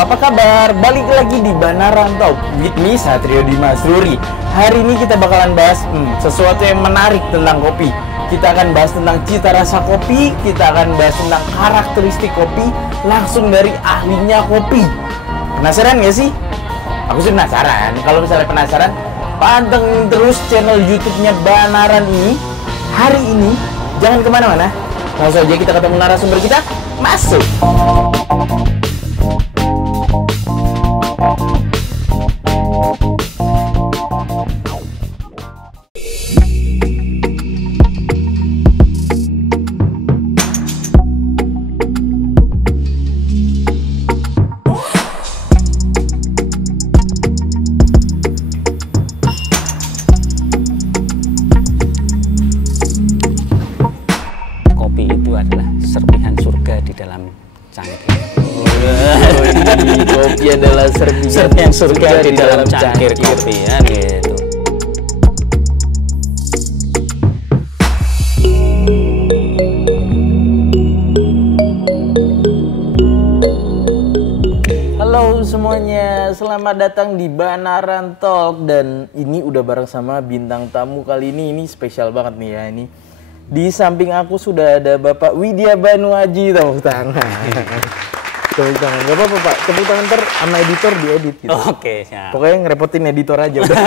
apa kabar? Balik lagi di Banaran Talk with me, Satrio Dimasruri. Hari ini kita bakalan bahas sesuatu yang menarik tentang kopi. Kita akan bahas tentang cita rasa kopi, kita akan bahas tentang karakteristik kopi langsung dari ahlinya kopi. Penasaran gak sih? Aku sih penasaran. Kalau misalnya penasaran, pantengin terus channel YouTube-nya Banaran ini. Hari ini jangan kemana-mana. Langsung aja kita ketemu narasumber kita. Masuk! Kopi adalah serpihan surga di dalam cangkir kopi ya gitu. Halo semuanya, selamat datang di Banaran Talk dan ini udah bareng sama bintang tamu kali ini spesial banget nih ya ini. Di samping aku sudah ada Bapak Widya Banuaji, tepuk tangan. Tepuk tangan, gak apa-apa Pak, tepuk tangan ntar sama editor diedit gitu. Oke, siap. Pokoknya ngerepotin editor aja udah.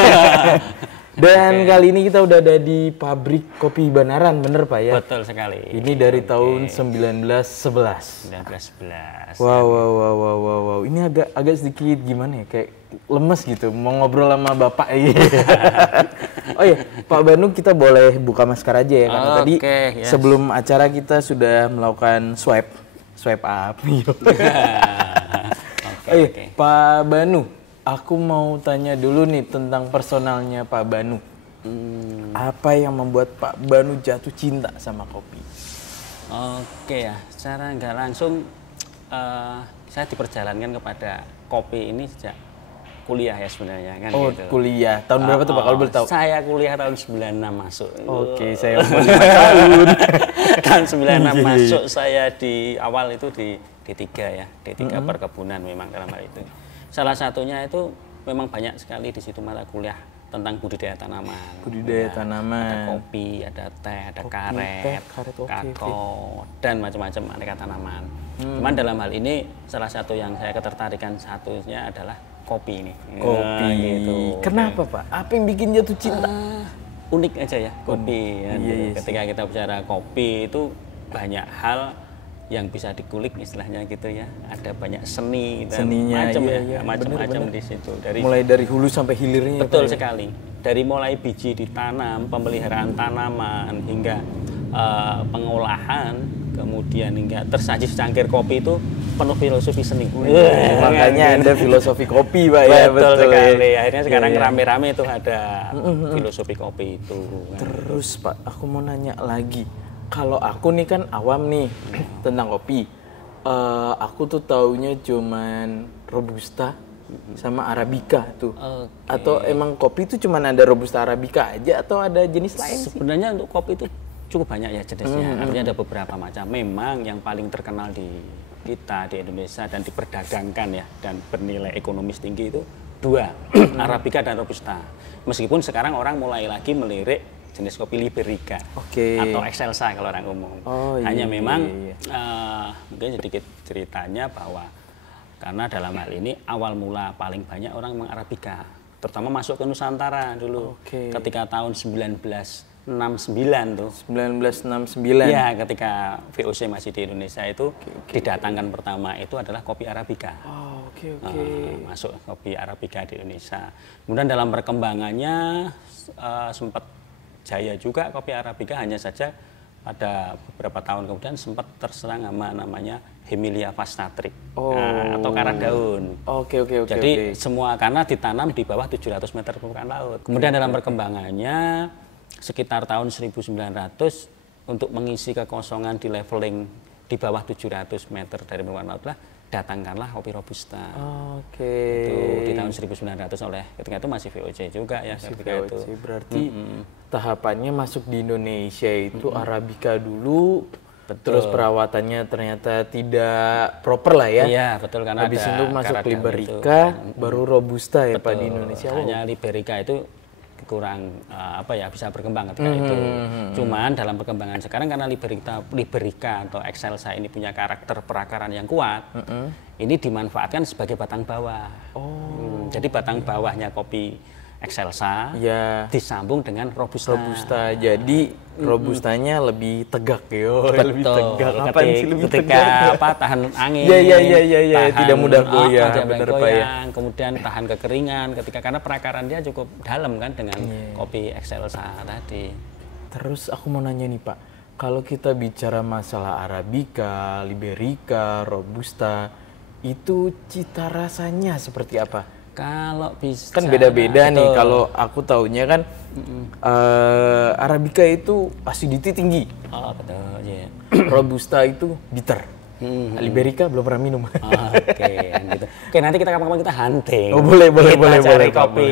Dan kali ini kita udah ada di pabrik kopi Banaran, bener Pak ya? Betul sekali. Ini dari tahun 1911. 1911. Wow. Ini agak sedikit gimana ya, kayak lemes gitu, mau ngobrol sama Bapak ya. Oh iya, Pak Banu kita boleh buka masker aja ya, karena tadi sebelum acara kita sudah melakukan swipe up. Oke. Pak Banu, aku mau tanya dulu nih tentang personalnya Pak Banu. Apa yang membuat Pak Banu jatuh cinta sama kopi? Oke ya, secara nggak langsung saya diperjalankan kepada kopi ini sejak kuliah ya sebenarnya kan. Oh gitu. Kuliah, tahun berapa tuh Pak kalau boleh tahu? Saya kuliah tahun 96 masuk. Oke, saya umur 5 tahun. Tahun 96 masuk, saya di awal itu di D3 ya, D3 perkebunan memang dalam hal itu. Salah satunya itu memang banyak sekali di situ mata kuliah tentang budidaya tanaman. Budidaya tanaman. Ada kopi, ada teh, ada karet, kakao, dan macam-macam aneka tanaman. Cuman dalam hal ini salah satu yang saya ketertarikan satunya adalah kopi ini. Kopi. Gitu. Kenapa Pak? Apa yang bikin jatuh cinta? Unik aja ya kopi. Ketika kita bicara kopi itu banyak hal yang bisa dikulik istilahnya gitu ya. Ada banyak seni dan macam-macam di situ. Mulai dari hulu sampai hilirnya. Betul sekali. Dari mulai biji ditanam, pemeliharaan tanaman hingga pengolahan, kemudian hingga tersaji secangkir kopi itu penuh filosofi seni. Makanya ada filosofi kopi Pak ya. Betul sekali. Akhirnya sekarang rame-rame itu ada filosofi kopi itu. Terus Pak, aku mau nanya lagi. Kalau aku nih kan awam nih tentang kopi. Aku tuh taunya cuman Robusta sama Arabica tuh. Atau emang kopi itu cuman ada Robusta Arabica aja atau ada jenis lain sih? Sebenarnya untuk kopi itu cukup banyak ya jenisnya. Artinya ada beberapa macam. Memang yang paling terkenal di kita di Indonesia dan diperdagangkan ya dan bernilai ekonomis tinggi itu dua, Arabica dan Robusta. Meskipun sekarang orang mulai lagi melirik jenis kopi Liberica atau Excelsa kalau orang umum. Hanya memang mungkin sedikit ceritanya bahwa karena dalam hal ini awal mula paling banyak orang mengarabica, terutama masuk ke Nusantara dulu. Ketika tahun 1969 tuh. 1969. Ya, ketika VOC masih di Indonesia itu didatangkan pertama itu adalah kopi Arabica. Masuk kopi Arabica di Indonesia. Kemudian dalam perkembangannya sempat jaya juga kopi Arabica, hanya saja pada beberapa tahun kemudian sempat terserang namanya Hemilia Vastatrik atau karat daun. Jadi semua karena ditanam di bawah 700 meter permukaan laut. Kemudian dalam perkembangannya sekitar tahun 1900 untuk mengisi kekosongan di leveling di bawah 700 meter dari permukaan laut lah datangkanlah kopi Robusta. Itu di tahun 1900 oleh ketika itu masih VOC juga ya ketika VOC. itu. Berarti tahapannya masuk di Indonesia itu Arabica dulu, Terus perawatannya ternyata tidak proper lah ya. Iya, betul, karena habis ada itu masuk karat Liberica, baru Robusta ya Pak di Indonesia. Hanya Liberica itu kurang bisa berkembang ketika itu. Cuman dalam perkembangan sekarang karena Liberica atau Excelsa ini punya karakter perakaran yang kuat, ini dimanfaatkan sebagai batang bawah. Jadi batang bawahnya kopi Excelsa disambung dengan Robusta. Jadi Robustanya lebih tegak ya. Lebih tegak. Ketika tahan angin. Iya. Tidak mudah goyang. Kemudian tahan kekeringan karena perakaran dia cukup dalam kan dengan kopi Excelsa tadi. Terus aku mau nanya nih Pak, kalau kita bicara masalah Arabica, Liberica, Robusta, itu cita rasanya seperti apa? Kalau bisa kan beda-beda nih. Kalau aku taunya kan Arabica itu acidity tinggi. Betul. Yeah. Robusta itu bitter. Liberica belum pernah minum. Gitu. Oke, nanti kapan-kapan kita hunting. Boleh. Cari kopi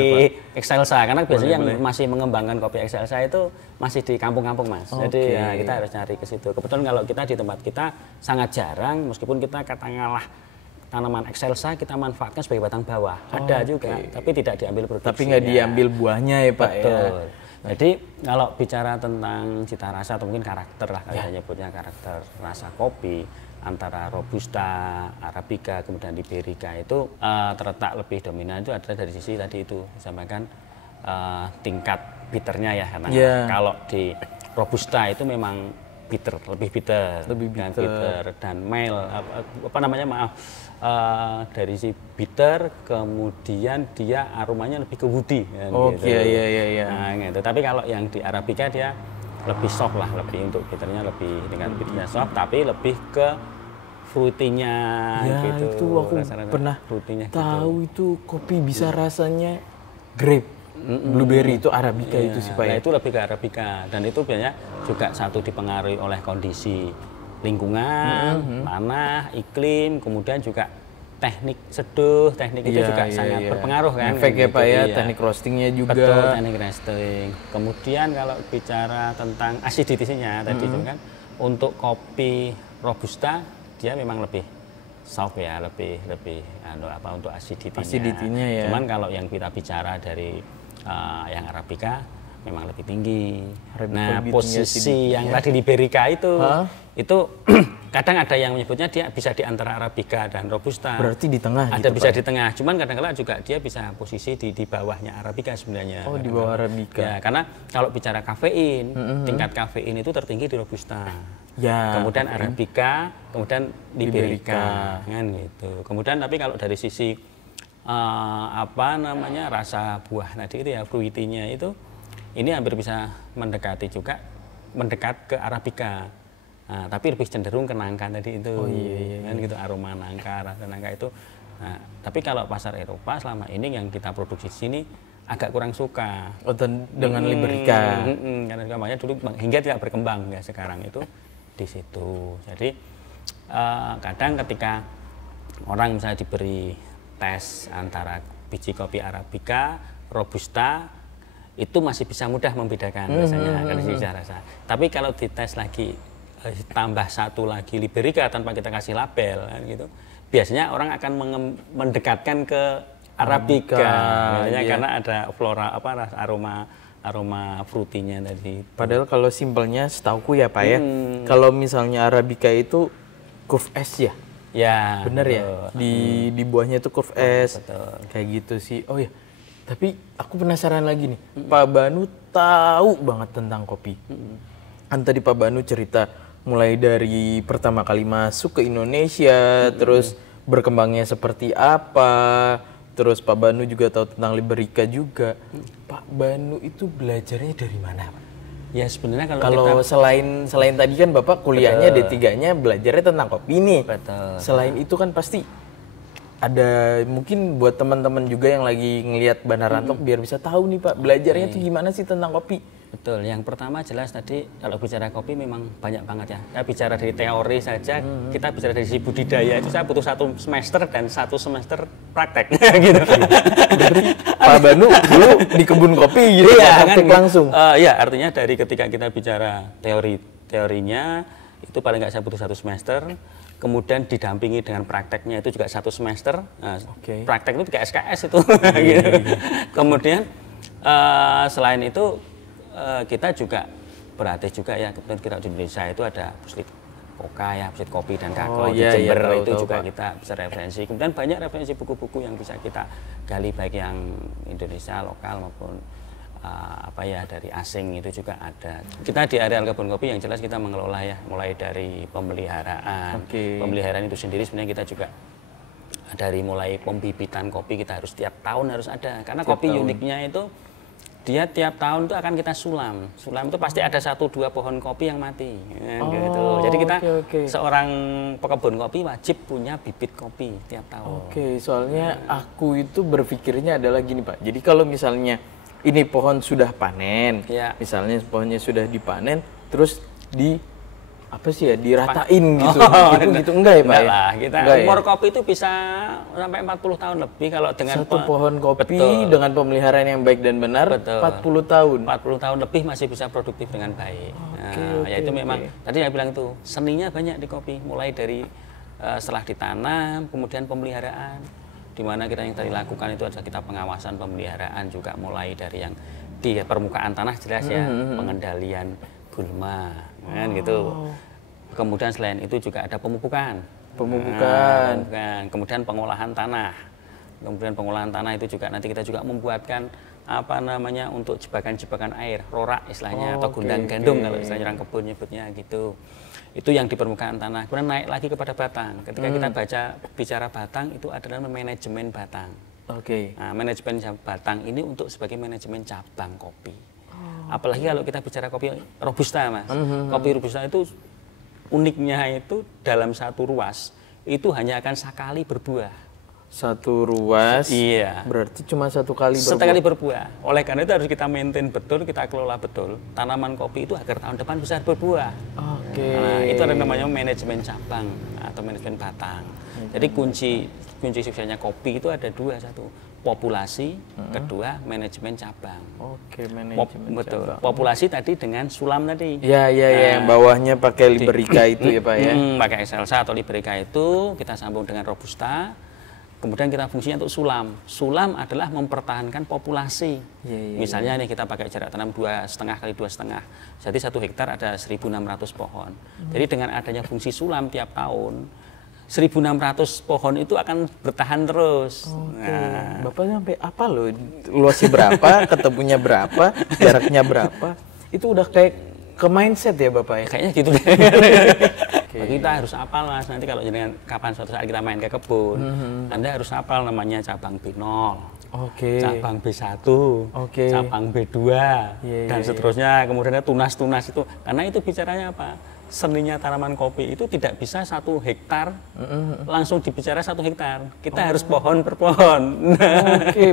Excelsa karena biasanya yang masih mengembangkan kopi Excelsa itu masih di kampung-kampung, Mas. Jadi ya, kita harus cari ke situ. Kebetulan kalau kita di tempat kita sangat jarang, meskipun kita katakanlah tanaman Excelsa kita manfaatkan sebagai batang bawah. Ada juga, tapi tidak diambil produksinya. Tapi nggak diambil buahnya ya Pak. Betul. Jadi kalau bicara tentang cita rasa atau mungkin karakter lah kalau saya nyebutnya karakter rasa kopi antara Robusta, Arabica, kemudian Liberica itu terletak lebih dominan itu adalah dari sisi tadi itu disampaikan tingkat bitternya ya. Karena kalau di Robusta itu memang lebih bitter dan mild dari si bitter kemudian dia aromanya lebih ke woody kan, Iya. Nah, gitu. Tapi kalau yang di Arabica dia lebih soft lah, lebih untuk bitternya lebih dengan bitternya soft tapi lebih ke fruity-nya gitu. Itu aku pernah tahu itu kopi bisa rasanya grape. Blueberry itu Arabica itu sih Pak. Nah, itu lebih ke Arabica dan itu biasanya juga satu dipengaruhi oleh kondisi lingkungan, tanah, iklim, kemudian juga teknik seduh, itu juga sangat berpengaruh kan. Efek ya Pak ya, teknik roastingnya juga. Betul, teknik roasting. Kemudian kalau bicara tentang acidity-nya tadi itu kan untuk kopi Robusta dia memang lebih soft ya, lebih untuk acidity-nya ya. Cuman kalau yang kita bicara dari yang Arabica memang lebih tinggi. Nah, posisi yang tadi Liberica itu kadang ada yang menyebutnya dia bisa di antara Arabica dan Robusta. Berarti di tengah. Ada gitu, bisa Pak? Di tengah. Cuman kadang-kadang juga dia bisa posisi di bawahnya Arabica sebenarnya. Di bawah Arabica. Ya, karena kalau bicara kafein, tingkat kafein itu tertinggi di Robusta. Kemudian Arabica, kemudian Liberica, kan gitu. Kemudian tapi kalau dari sisi rasa buah tadi itu ya fruity-nya itu ini hampir bisa mendekat ke Arabica. Nah, tapi lebih cenderung ke nangka tadi itu. Kan gitu, aroma nangka, rasa nangka itu. Nah, tapi kalau pasar Eropa selama ini yang kita produksi di sini agak kurang suka dengan Liberica. Karena makanya dulu hingga tidak berkembang ya sekarang itu di situ. Jadi kadang ketika orang misalnya diberi tes antara biji kopi Arabica, Robusta itu masih bisa mudah membedakan rasanya dari sisi rasa. Tapi kalau dites lagi tambah satu lagi Liberica tanpa kita kasih label kan gitu, biasanya orang akan mendekatkan ke Arabica karena ada flora aroma fruity-nya tadi. Padahal kalau simpelnya setauku ya Pak ya, kalau misalnya Arabica itu curve S ya. Ya, bener ya. Di buahnya itu curve S. Kayak gitu sih. Oh ya. Tapi aku penasaran lagi nih. Pak Banu tahu banget tentang kopi. Kan tadi Pak Banu cerita mulai dari pertama kali masuk ke Indonesia, terus berkembangnya seperti apa. Terus Pak Banu juga tahu tentang Liberica juga. Pak Banu itu belajarnya dari mana, Pak? Ya sebenarnya kalau selain tadi kan Bapak kuliahnya D3-nya belajarnya tentang kopi nih. Selain itu kan pasti ada mungkin buat teman-teman juga yang lagi ngelihat Banarantok biar bisa tahu nih Pak, belajarnya tuh gimana sih tentang kopi? Betul, yang pertama jelas tadi kalau bicara kopi memang banyak banget ya. Kita bicara dari teori saja, kita bicara dari sisi budidaya itu saya butuh 1 semester dan 1 semester praktek gitu. Dari Pak Banu dulu di kebun kopi gitu, praktek langsung. Ya artinya dari ketika kita bicara teorinya, itu paling nggak saya butuh 1 semester. Kemudian didampingi dengan prakteknya itu juga 1 semester. Nah, praktek itu kayak SKS itu. Gitu. Kemudian selain itu kita juga berarti juga ya, kebetulan kita di Indonesia itu ada Puslit Koka ya, Puslit Kopi dan Kakao di Jember, itu juga Pak. Kita bisa referensi. Kemudian banyak referensi buku-buku yang bisa kita gali, baik yang Indonesia lokal maupun apa ya dari asing, itu juga ada. Kita di areal kebun kopi yang jelas kita mengelola ya, mulai dari pemeliharaan. Pemeliharaan itu sendiri sebenarnya kita juga dari mulai pembibitan kopi kita harus tiap tahun harus ada, karena kopi uniknya itu dia tiap tahun itu akan kita sulam. Sulam itu pasti ada 1-2 pohon kopi yang mati. Gitu. Jadi kita seorang pekebun kopi wajib punya bibit kopi tiap tahun. Soalnya aku itu berpikirnya adalah gini Pak. Jadi kalau misalnya ini pohon sudah panen, misalnya pohonnya sudah dipanen, terus diratain gitu. Gitu enggak ya Pak? Enggak lah, kita umur kopi itu bisa sampai 40 tahun lebih kalau dengan satu pohon kopi dengan pemeliharaan yang baik dan benar. 40 tahun. 40 tahun lebih masih bisa produktif dengan baik. Ya itu memang tadi saya bilang itu seninya banyak di kopi, mulai dari setelah ditanam, kemudian pemeliharaan. Di mana kita yang tadi lakukan itu adalah kita pengawasan pemeliharaan juga, mulai dari yang di permukaan tanah jelas ya, pengendalian gulma kan gitu. Kemudian selain itu juga ada pemupukan. Kemudian pengolahan tanah. Kemudian pengolahan tanah itu juga nanti kita juga membuatkan apa namanya untuk jebakan-jebakan air, rorak istilahnya, atau gundang gandum kalau istilahnya orang kebun nyebutnya gitu. Itu yang di permukaan tanah. Kemudian naik lagi kepada batang. Ketika kita bicara batang, itu adalah manajemen batang. Nah, manajemen batang ini untuk sebagai manajemen cabang kopi. Apalagi kalau kita bicara kopi robusta, Mas. Kopi robusta itu uniknya itu dalam satu ruas itu hanya akan sekali berbuah. Satu ruas, berarti cuma satu kali berbuah. Sekali berbuah. Oleh karena itu harus kita maintain betul, kita kelola betul tanaman kopi itu agar tahun depan bisa berbuah. Nah, itu ada namanya manajemen cabang atau manajemen batang. Jadi kunci suksesnya kopi itu ada 2, 1 populasi, kedua manajemen cabang. Manajemen cabang. Populasi tadi dengan sulam tadi. Yang bawahnya pakai Liberica itu ya Pak ya. Pakai Excelsa atau Liberica itu kita sambung dengan Robusta. Kemudian kita fungsinya untuk sulam. Sulam adalah mempertahankan populasi. Misalnya nih kita pakai jarak tanam 2,5 kali 2,5. Jadi 1 hektar ada 1.600 pohon. Jadi dengan adanya fungsi sulam tiap tahun, 1.600 pohon itu akan bertahan terus. Bapak sampai apa loh? Luasnya berapa, ketemunya berapa, jaraknya berapa? Itu udah kayak ke mindset ya Bapak ya? Kayaknya gitu deh. Kita harus hafal Mas, nanti kalau jenengan kapan suatu saat kita main ke kebun, Anda harus hafal namanya cabang B0, cabang B1, cabang B2, dan seterusnya. Kemudian tunas-tunas itu, karena itu bicaranya apa? Seninya tanaman kopi itu tidak bisa 1 hektar langsung dibicara 1 hektar. Kita harus pohon per pohon.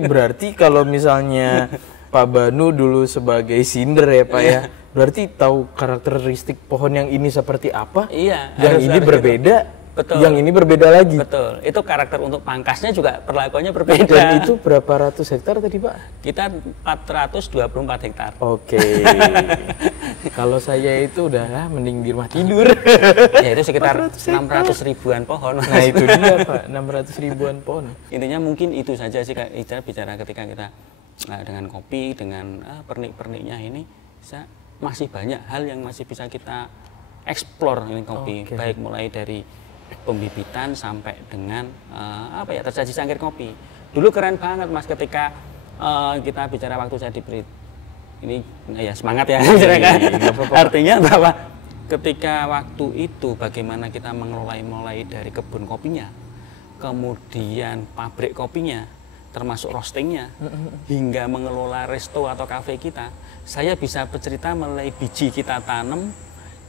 Berarti kalau misalnya Pak Banu dulu sebagai sinder ya Pak ya, berarti tahu karakteristik pohon yang ini seperti apa? Yang ini berbeda, yang ini berbeda lagi. Betul, itu karakter untuk pangkasnya juga perlakuannya berbeda. Dan itu berapa ratus hektar tadi Pak? Kita 424 hektar. Kalau saya itu udah mending di rumah tidur. Ya itu sekitar 600 ribuan pohon. Nah itu dia Pak, 600 ribuan pohon. Intinya mungkin itu saja sih kita bicara ketika kita dengan kopi, dengan pernik-perniknya ini masih banyak hal yang masih bisa kita eksplor ini kopi. Baik mulai dari pembibitan sampai dengan tersaji cangkir kopi. Dulu keren banget Mas ketika kita bicara waktu saya diberi ini ya semangat ya. Artinya bahwa ketika waktu itu bagaimana kita mengelola mulai dari kebun kopinya, kemudian pabrik kopinya, termasuk roastingnya, hingga mengelola resto atau kafe kita, saya bisa bercerita mulai biji kita tanam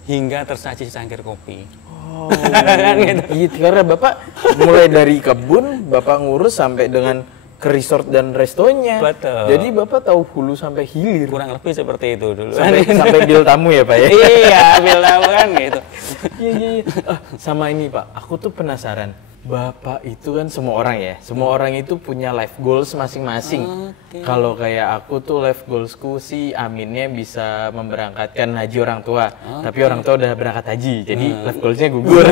hingga tersaji cangkir kopi. Gitu. Karena Bapak mulai dari kebun, Bapak ngurus sampai dengan ke resort dan restonya. Betul. Jadi Bapak tahu hulu sampai hilir. Kurang lebih seperti itu dulu. Sampai bil tamu ya Pak ya? Iya, bil tamu kan gitu. Iya. Sama ini Pak, aku tuh penasaran. Bapak itu kan semua orang ya, semua orang itu punya life goals masing-masing. Kalau kayak aku tuh life goalsku sih aminnya bisa memberangkatkan haji orang tua. Tapi orang tua udah berangkat haji, jadi life goalsnya gugur.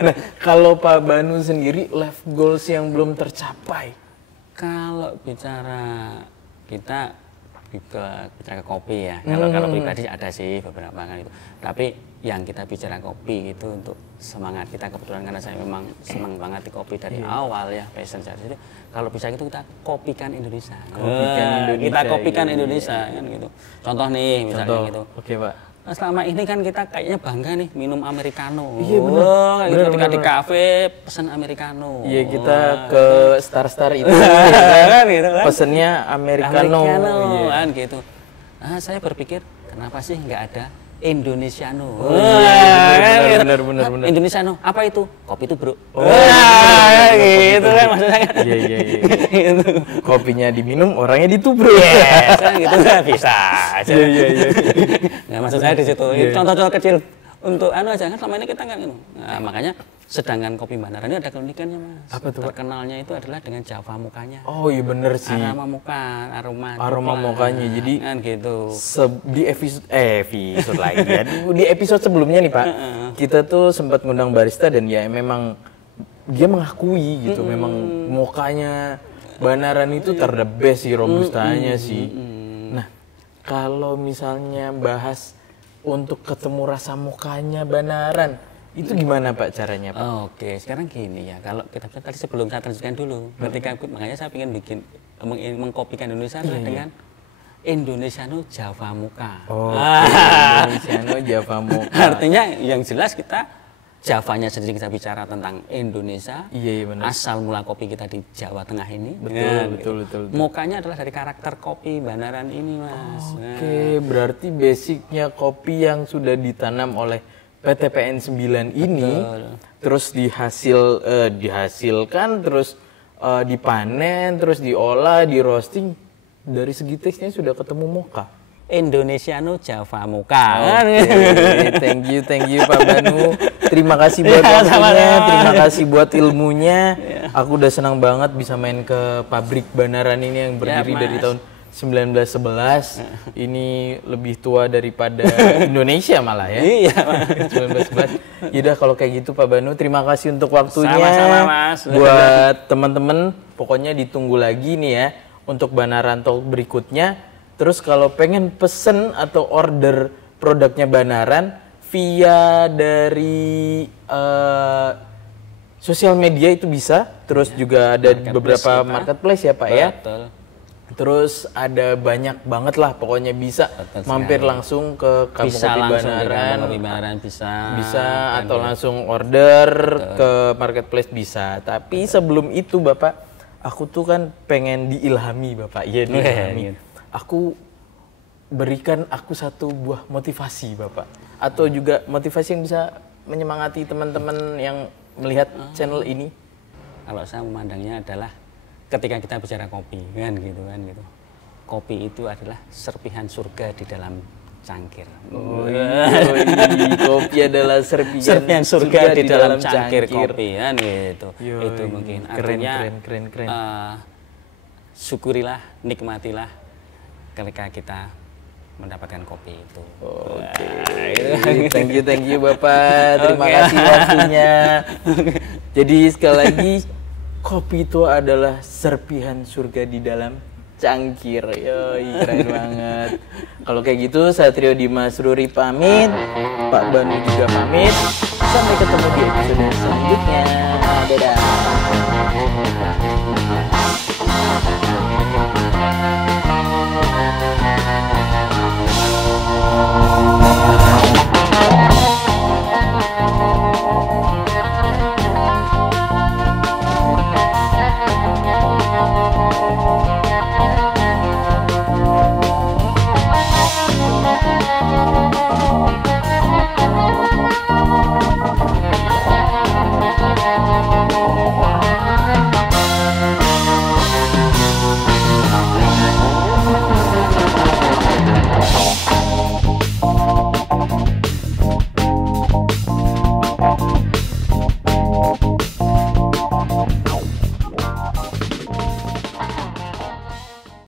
Nah, kalau Pak Banu sendiri life goals yang belum tercapai? Kalau bicara kita bicara kopi ya, kalau pribadi ada sih beberapa kan itu. Tapi yang kita bicara kopi itu untuk semangat kita, kebetulan karena saya memang senang banget di kopi dari awal ya, passion saya itu. Kalau bisa itu kita kopikan Indonesia. Kita kopikan Indonesia kan gitu. Contoh nih misalnya gitu. Oke, Pak. Nah, selama ini kan kita kayaknya bangga nih minum americano. Iya benar. Ketika di kafe pesan americano. Iya, kita ke Star itu ya, gitu kan. Pesennya americano. Kan gitu. Nah, saya berpikir kenapa sih nggak ada Indonesiano? Benar. Indonesiano apa itu? Kopi itu, bro. Gitu kan maksudnya kan. Iya. Gitu. Kopinya diminum, orangnya ditubruk. Yes, kan gitu kan bisa. Iya. Nah, maksud saya di situ. Contoh-contoh kecil untuk aja kan selama ini kita nggak gitu. Nah, makanya sedangkan kopi Banaran ini ada keunikannya, Mas. Apa tuh, Pak? Terkenalnya itu adalah dengan Java mukanya. Oh iya bener sih. Aroma mukanya. Jadi kan gitu. Di episode lagi ya. Di episode sebelumnya nih Pak, kita tuh sempat ngundang barista dan ya memang dia mengakui gitu, memang mukanya Banaran itu the best sih, robustanya sih. Nah, kalau misalnya bahas untuk ketemu rasa mukanya Banaran, itu gimana Pak caranya Pak? Oke, sekarang gini ya, kalau kita tadi sebelum saya lanjutkan dulu, ketika makanya saya ingin mengkopikan Indonesia dengan Indonesiano Java Muka. Indonesiano Java Muka. Artinya yang jelas kita Javanya sendiri kita bicara tentang Indonesia. Iya benar. Asal mula kopi kita di Jawa Tengah ini. Betul. Mukanya adalah dari karakter kopi Banaran ini, Mas. Oke, berarti basicnya kopi yang sudah ditanam oleh PT PN 9 ini, terus dihasilkan, terus dipanen, terus diolah, di roasting. Dari segi teksnya sudah ketemu mocha. Indonesiano Java Muka. Thank you Pak Banu. Terima kasih buat waktunya, terima kasih buat ilmunya. Aku udah senang banget bisa main ke pabrik Banaran ini yang berdiri dari tahun 1911. Ini lebih tua daripada Indonesia malah ya. Iya, 1911. Yaudah kalau kayak gitu Pak Banu, terima kasih untuk waktunya. Sama-sama, Mas. Buat teman-teman, pokoknya ditunggu lagi nih ya untuk Banaran Talk berikutnya. Terus kalau pengen pesen atau order produknya Banaran via dari sosial media itu bisa. Terus juga ada beberapa marketplace ya Pak ya. Betul. Terus ada banyak banget lah, pokoknya bisa mampir langsung ke Kamu Kopi Banaran. Bisa atau langsung order ke marketplace bisa. Tapi sebelum itu Bapak, aku tuh kan pengen diilhami Bapak. Iya diilhami. Aku berikan aku satu buah motivasi Bapak, atau juga motivasi yang bisa menyemangati teman-teman yang melihat channel ini. Kalau saya memandangnya adalah ketika kita bicara kopi kan gitu. Kopi itu adalah serpihan surga di dalam cangkir. Kopi adalah serpihan surga di dalam cangkir kopi kan gitu. Itu mungkin artinya keren. Syukurilah, nikmatilah ketika kita mendapatkan kopi itu. Thank you Bapak. Terima kasih waktunya. Jadi sekali lagi, kopi itu adalah serpihan surga di dalam cangkir. Keren banget. Kalau kayak gitu, Satrio Dimas Ruri pamit, Pak Banu juga pamit. Sampai ketemu di episode selanjutnya.